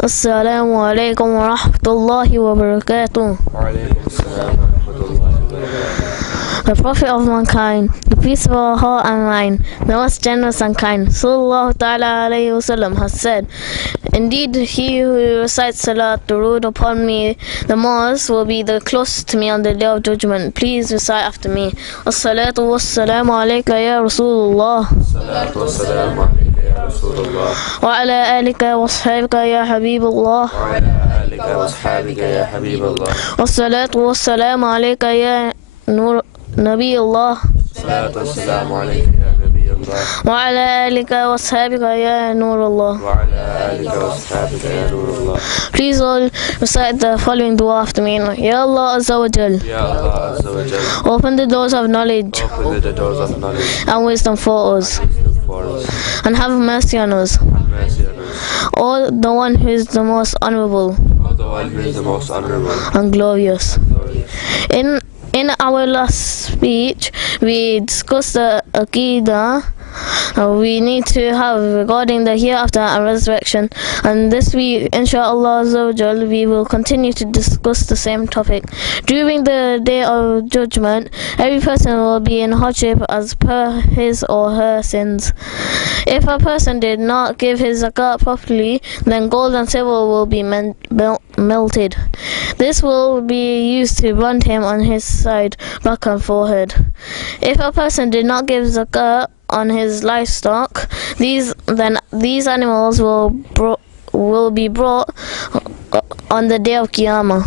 Assalamu alaikum wa rahmatullahi wa barakatuh. The Prophet of mankind, the peace of our heart and mind, the most generous and kind, Sallallahu Ta'ala alayhi wasallam, has said, indeed, he who recites Salat, durood upon me the most, will be the closest to me on the day of judgment. Please recite after me. As-salatu was-salamu alayka ya Rasulullah. Salatu was-salamu alayka ya Rasulullah. Wa ala alika wa ashabika ya Habibullah. Wa ala alika wa ashabika ya Habibullah. Was-salatu was-salamu alayka ya Nabi Allah. Salatu was-salamu alayka ya Nabi Allah. Wa ala alika wa ashabika ya Nurullah. Wa ala alika wa ashabika ya Nurullah. Please all recite the following dua after me. Ya Allah Azza wa Jal. Ya Allah Azza wa Jal. Open the doors of knowledge. Open the doors of knowledge And wisdom for us. for us. And have mercy on us. Have mercy on us. O the one who is the most honorable O the one who is the most honorable. and glorious. Glorious. In our last speech, we discussed the Aqida we need to have regarding the hereafter and resurrection, and this week, inshallah Azza wa Jal, we will continue to discuss the same topic. During the day of judgment, every person will be in hardship as per his or her sins. If a person did not give his zakat properly, then gold and silver will be melted. This will be used to blunt him on his side, back and forehead. If a person did not give zakat on his livestock, these animals will be brought on the day of Qiyamah.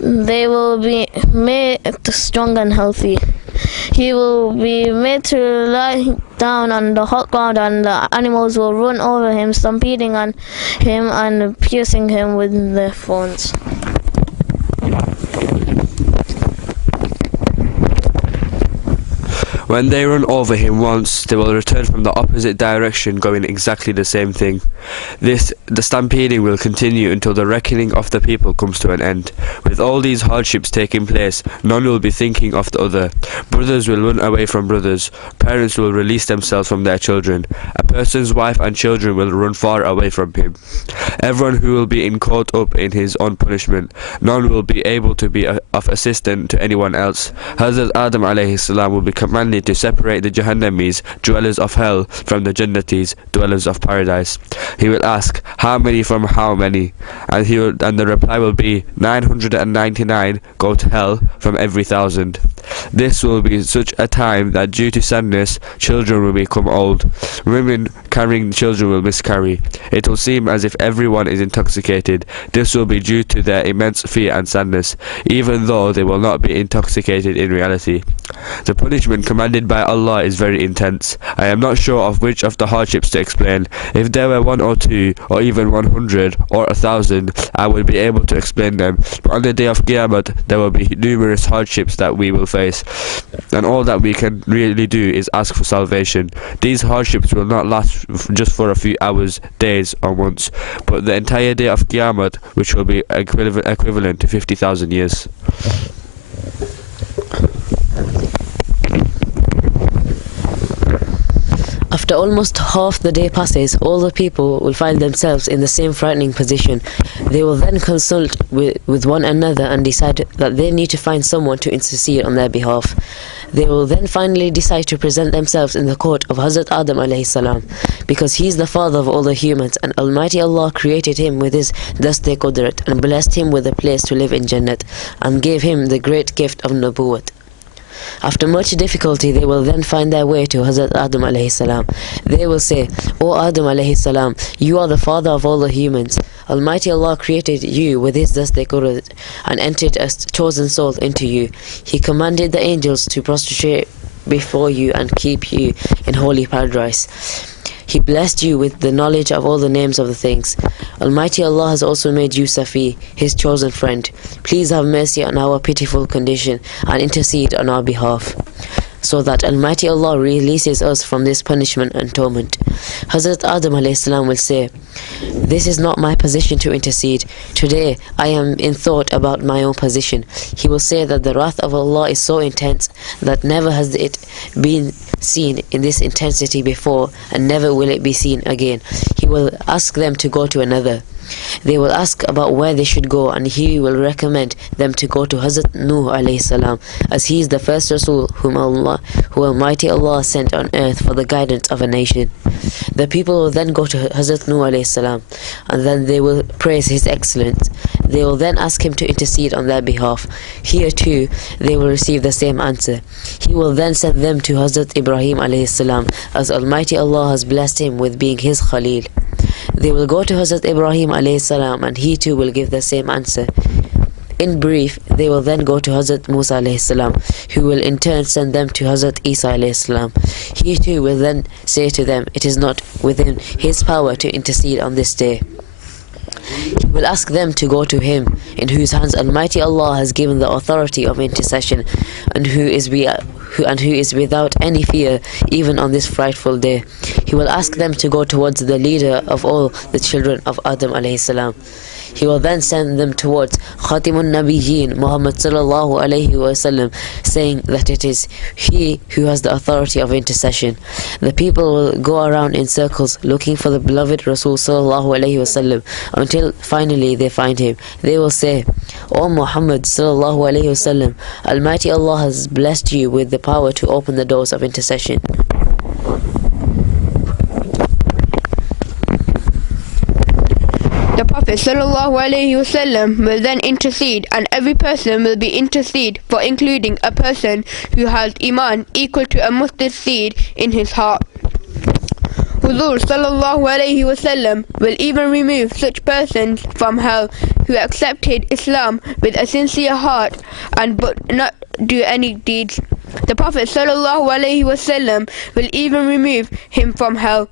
They will be made strong and healthy. He will be made to lie down on the hot ground, and the animals will run over him, stampeding on him and piercing him with their thorns. When they run over him once, they will return from the opposite direction, going exactly the same thing. The stampeding will continue until the reckoning of the people comes to an end. With all these hardships taking place, none will be thinking of the other. Brothers will run away from brothers. Parents will release themselves from their children. A person's wife and children will run far away from him. Everyone who will be caught up in his own punishment. None will be able to be of assistance to anyone else. Hazrat Adam alayhi salam will be commanded to separate the Jahannamis, dwellers of hell, from the Jannatis, dwellers of paradise. He will ask, how many from how many? And the reply will be, 999 go to hell from every 1,000. This will be such a time that due to sadness, children will become old. Women carrying children will miscarry. It will seem as if everyone is intoxicated. This will be due to their immense fear and sadness, even though they will not be intoxicated in reality. The punishment commanded by Allah is very intense. I am not sure of which of the hardships to explain. If there were 1 or 2, or even 100, or 1,000, I would be able to explain them. But on the day of Qiyamah, there will be numerous hardships that we will face, and all that we can really do is ask for salvation. These hardships will not last just for a few hours, days, or months, but the entire day of Qiyamah, which will be equivalent to 50,000 years. After almost half the day passes, all the people will find themselves in the same frightening position. They will then consult with one another and decide that they need to find someone to intercede on their behalf. They will then finally decide to present themselves in the court of Hazrat Adam alayhi salam, because he is the father of all the humans, and Almighty Allah created him with his Dast-e Qudrat and blessed him with a place to live in Jannat, and gave him the great gift of Nubuwwat. After much difficulty, they will then find their way to Hazrat Adam alayhi salam. They will say, O Adam alayhi salam, you are the father of all the humans. Almighty Allah created you with his Dast-e Qudrat and entered a chosen soul into you. He commanded the angels to prostrate before you and keep you in holy paradise. He blessed you with the knowledge of all the names of the things. Almighty Allah has also made you Safi, his chosen friend. Please have mercy on our pitiful condition and intercede on our behalf, so that Almighty Allah releases us from this punishment and torment. Hazrat Adam alayhi salam will say, this is not my position to intercede. Today I am in thought about my own position. He will say that the wrath of Allah is so intense that never has it been seen in this intensity before, and never will it be seen again. He will ask them to go to another. They will ask about where they should go, and he will recommend them to go to Hazrat Nuh alayhi salam, as he is the first Rasul whom Almighty Allah sent on earth for the guidance of a nation. The people will then go to Hazrat Nuh alayhi salam, and then they will praise his excellence. They will then ask him to intercede on their behalf. Here too they will receive the same answer. He will then send them to Hazrat Ibrahim alayhi salam, as Almighty Allah has blessed him with being his Khalil. They will go to Hazrat Ibrahim alayhi salam, and he too will give the same answer. In brief, they will then go to Hazrat Musa alayhi salam, who will in turn send them to Hazrat Isa alayhi salam. He too will then say to them, it is not within his power to intercede on this day. He will ask them to go to him, in whose hands Almighty Allah has given the authority of intercession, and who is without any fear even on this frightful day. He will ask them to go towards the leader of all the children of Adam alayhi salam. He will then send them towards Khatimun Nabiyyin Muhammad sallallahu alayhi wasallam, saying that it is he who has the authority of intercession. The people will go around in circles looking for the beloved Rasul sallallahu alayhi wasallam until finally they find him. They will say, O Muhammad sallallahu alayhi wasallam, Almighty Allah has blessed you with the power to open the doors of intercession. The Prophet ﷺ will then intercede, and every person will be intercede for, including a person who has iman equal to a mustard seed in his heart. Huzur ﷺ will even remove such persons from hell who accepted Islam with a sincere heart and but not do any deeds. The Prophet ﷺ will even remove him from hell.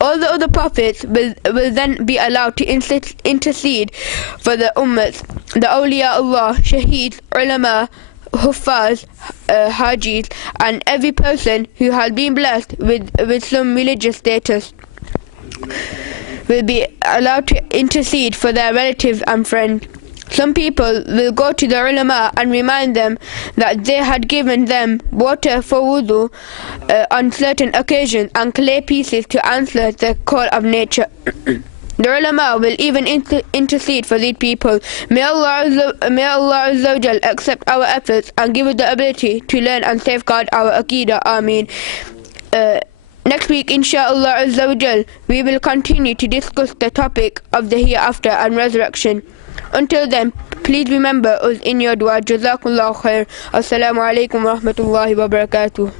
All the other prophets will then be allowed to intercede for the ummahs, the awliya Allah, shaheeds, ulama, huffaz, hajis, and every person who has been blessed with some religious status will be allowed to intercede for their relatives and friends. Some people will go to the ulama and remind them that they had given them water for wudu on certain occasions and clay pieces to answer the call of nature. The ulama will even intercede for these people. May Allah Azza wa Jal accept our efforts and give us the ability to learn and safeguard our Aqida. Ameen. Next week, inshallah Azza wa Jal, we will continue to discuss the topic of the hereafter and resurrection. Until then, please remember us in your dua. Jazakumullahu khair. Assalamu alaikum wa rahmatullahi wa barakatuh.